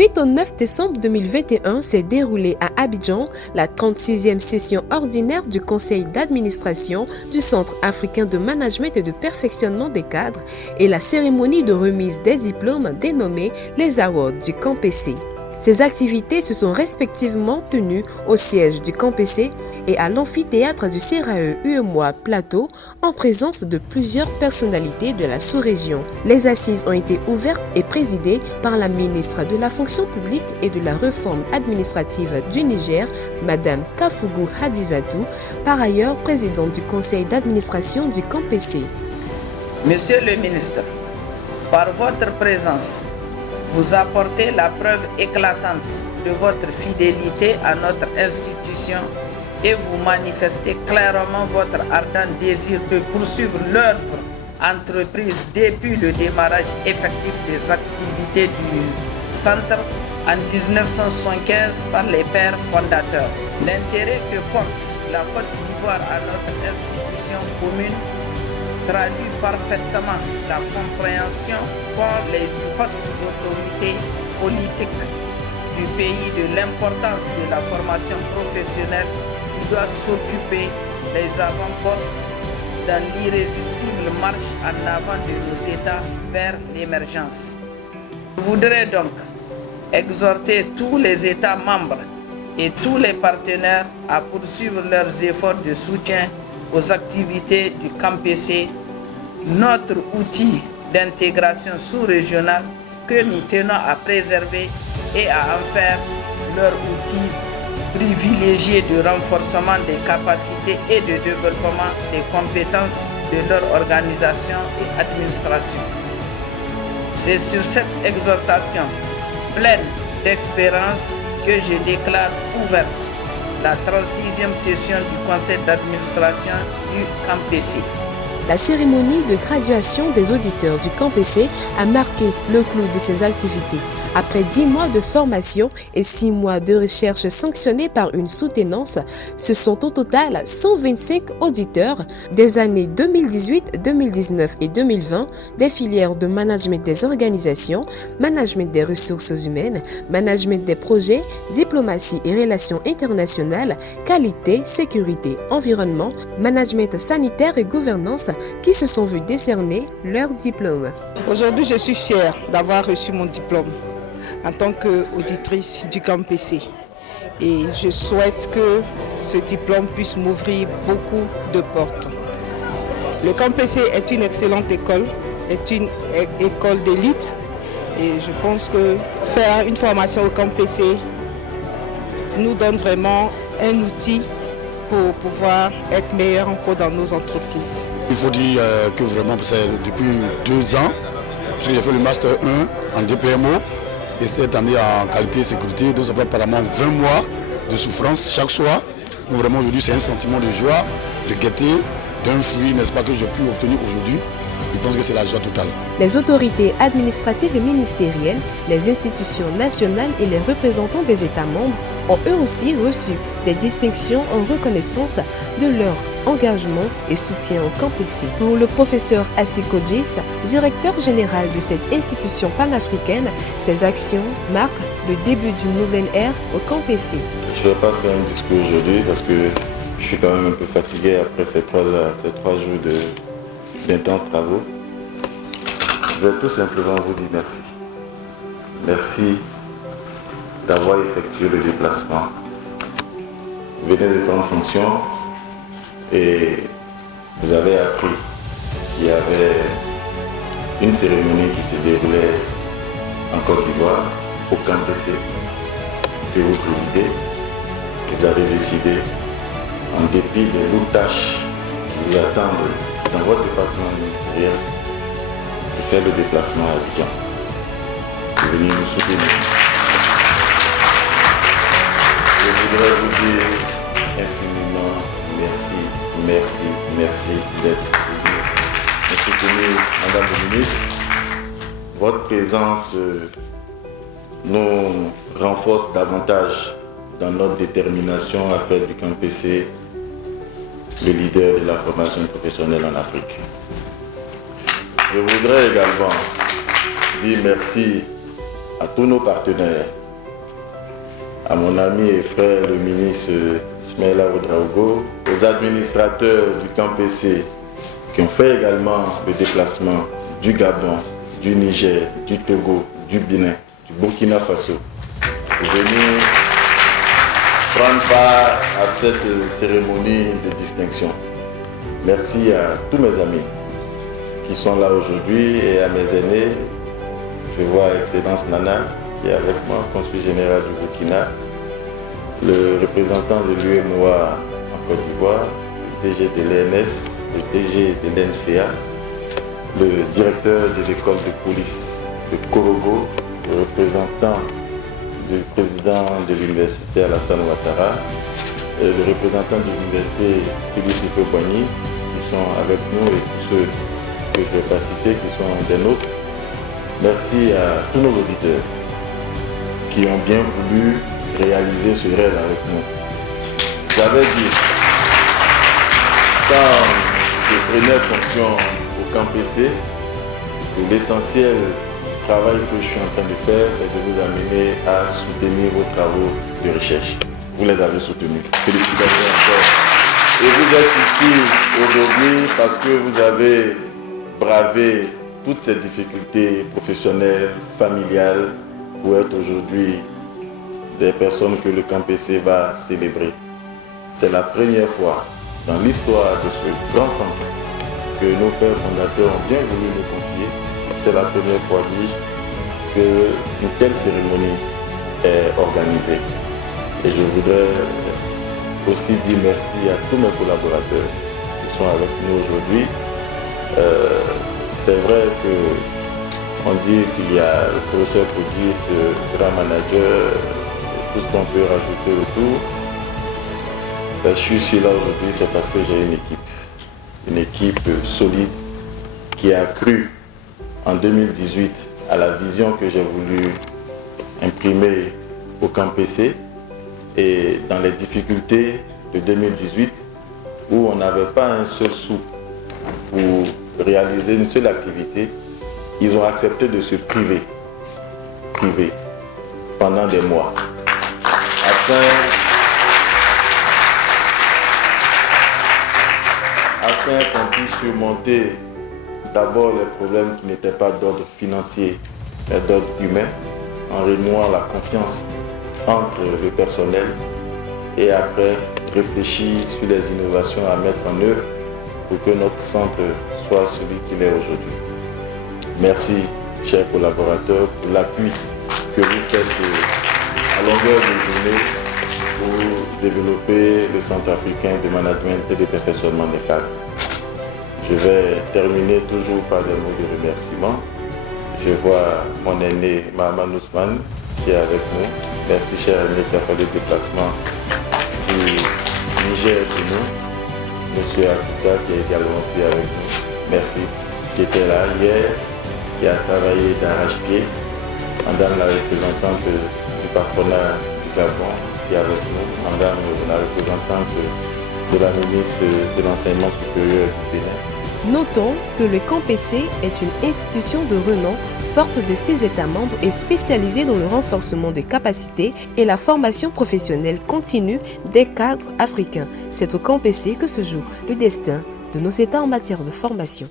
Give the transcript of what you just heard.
8 au 9 décembre 2021 s'est déroulée à Abidjan la 36e session ordinaire du conseil d'administration du Centre africain de management et de perfectionnement des cadres et la cérémonie de remise des diplômes dénommée les Awards du CAMPC. Ces activités se sont respectivement tenues au siège du CAMPC et à l'amphithéâtre du CRAE UEMOA Plateau en présence de plusieurs personnalités de la sous-région. Les assises ont été ouvertes et présidées par la ministre de la fonction publique et de la réforme administrative du Niger, Madame Kafougou Hadizatou, par ailleurs présidente du conseil d'administration du CAMPC. Monsieur le ministre, par votre présence, vous apportez la preuve éclatante de votre fidélité à notre institution et vous manifestez clairement votre ardent désir de poursuivre l'œuvre entreprise depuis le démarrage effectif des activités du centre en 1975 par les pères fondateurs. L'intérêt que porte la Côte d'Ivoire à notre institution commune traduit parfaitement la compréhension par les hautes autorités politiques du pays de l'importance de la formation professionnelle qui doit s'occuper des avant-postes dans l'irrésistible marche en avant de nos États vers l'émergence. Je voudrais donc exhorter tous les États membres et tous les partenaires à poursuivre leurs efforts de soutien aux activités du CAMPC, notre outil d'intégration sous-régionale que nous tenons à préserver et à en faire leur outil privilégié de renforcement des capacités et de développement des compétences de leur organisation et administration. C'est sur cette exhortation pleine d'espérance que je déclare ouverte la 36e session du conseil d'administration du CAMPC. La cérémonie de graduation des auditeurs du CAMPC a marqué le clou de ces activités. Après 10 mois de formation et 6 mois de recherche sanctionnés par une soutenance, ce sont au total 125 auditeurs des années 2018, 2019 et 2020 des filières de management des organisations, management des ressources humaines, management des projets, diplomatie et relations internationales, qualité, sécurité, environnement, management sanitaire et gouvernance qui se sont vus décerner leur diplôme. Aujourd'hui, je suis fière d'avoir reçu mon diplôme en tant qu'auditrice du CAMPC. Et je souhaite que ce diplôme puisse m'ouvrir beaucoup de portes. Le CAMPC est une excellente école, est une école d'élite. Et je pense que faire une formation au CAMPC nous donne vraiment un outil pour pouvoir être meilleur encore dans nos entreprises. Il faut dire que vraiment c'est depuis 2 ans, parce que j'ai fait le Master 1 en DPMO et cette année en qualité et sécurité, donc ça fait apparemment 20 mois de souffrance chaque soir. Donc vraiment aujourd'hui c'est un sentiment de joie, de gaieté, d'un fruit, n'est-ce pas, que j'ai pu obtenir aujourd'hui. Je pense que c'est la joie totale. Les autorités administratives et ministérielles, les institutions nationales et les représentants des États membres ont eux aussi reçu des distinctions en reconnaissance de leur engagement et soutien au CAMPC. Pour le professeur Asiko Djis, directeur général de cette institution panafricaine, ces actions marquent le début d'une nouvelle ère au CAMPC. Je ne vais pas faire un discours aujourd'hui parce que je suis quand même un peu fatigué après ces trois jours d'intenses travaux. Je vais tout simplement vous dire merci. Merci d'avoir effectué le déplacement. Vous venez de prendre fonction et vous avez appris qu'il y avait une cérémonie qui se déroulait en Côte d'Ivoire, au CAMPC, que vous présidez. Vous avez décidé, en dépit des lourdes tâches qui vous attendent dans votre département ministériel, de faire le déplacement à Abidjan, de venir nous soutenir. Je voudrais vous dire infiniment merci d'être venu nous soutenir, Madame la Ministre. Votre présence nous renforce davantage dans notre détermination à faire du CAMPC le leader de la formation professionnelle en Afrique. Je voudrais également dire merci à tous nos partenaires, à mon ami et frère le ministre Ismaïla Ouedraogo, aux administrateurs du camp PC qui ont fait également le déplacement du Gabon, du Niger, du Togo, du Bénin, du Burkina Faso, pour venir prendre part à cette cérémonie de distinction. Merci à tous mes amis qui sont là aujourd'hui et à mes aînés. Je vois Excellence Nana qui est avec moi, consul général du Burkina, le représentant de l'UEMOA en Côte d'Ivoire, le DG de l'ENS, le DG de l'NCA, le directeur de l'école de police de Korogo, le représentant du président de l'université Alassane Ouattara, et le représentant de l'université Félix Houphouët-Boigny, qui sont avec nous, et tous ceux que je ne vais pas citer, qui sont des nôtres. Merci à tous nos auditeurs qui ont bien voulu réaliser ce rêve avec nous. J'avais dit, quand je prenais fonction au camp PC, que l'essentiel du travail que je suis en train de faire, c'est de vous amener à soutenir vos travaux de recherche. Vous les avez soutenus. Félicitations encore. Et vous êtes ici aujourd'hui parce que vous avez bravé toutes ces difficultés professionnelles, familiales, pour être aujourd'hui des personnes que le camp PC va célébrer. C'est la première fois dans l'histoire de ce grand centre que nos pères fondateurs ont bien voulu nous confier. C'est la première fois, dis-je, qu'une telle cérémonie est organisée. Et je voudrais aussi dire merci à tous mes collaborateurs qui sont avec nous aujourd'hui. C'est vrai qu'on dit qu'il y a le professeur Koudis, ce grand manager, tout ce qu'on peut rajouter autour. Je suis ici là aujourd'hui, c'est parce que j'ai une équipe solide qui a cru en 2018 à la vision que j'ai voulu imprimer au camp PC, et dans les difficultés de 2018 où on n'avait pas un seul sou pour réaliser une seule activité, ils ont accepté de se priver pendant des mois afin qu'on puisse surmonter d'abord les problèmes qui n'étaient pas d'ordre financier mais d'ordre humain, en renouant la confiance entre le personnel, et après réfléchir sur les innovations à mettre en œuvre pour que notre centre soit celui qu'il est aujourd'hui. Merci, chers collaborateurs, pour l'appui que vous faites à longueur de journée pour développer le Centre africain de management et de perfectionnement des cadres. Je vais terminer toujours par des mots de remerciement. Je vois mon aîné Mahaman Ousmane qui est avec nous. Merci, cher aîné, qui a fait le déplacement du Niger pour nous. Monsieur Akuta qui est également aussi avec nous. Merci, qui était là hier, qui a travaillé d'arrache-pied. Madame la représentante du patronat du Gabon qui est avec nous. Madame la représentante de la ministre de l'enseignement supérieur du Bénin. Notons que le camp PC est une institution de renom forte de 6 États membres et spécialisée dans le renforcement des capacités et la formation professionnelle continue des cadres africains. C'est au camp PC que se joue le destin de nos États en matière de formation.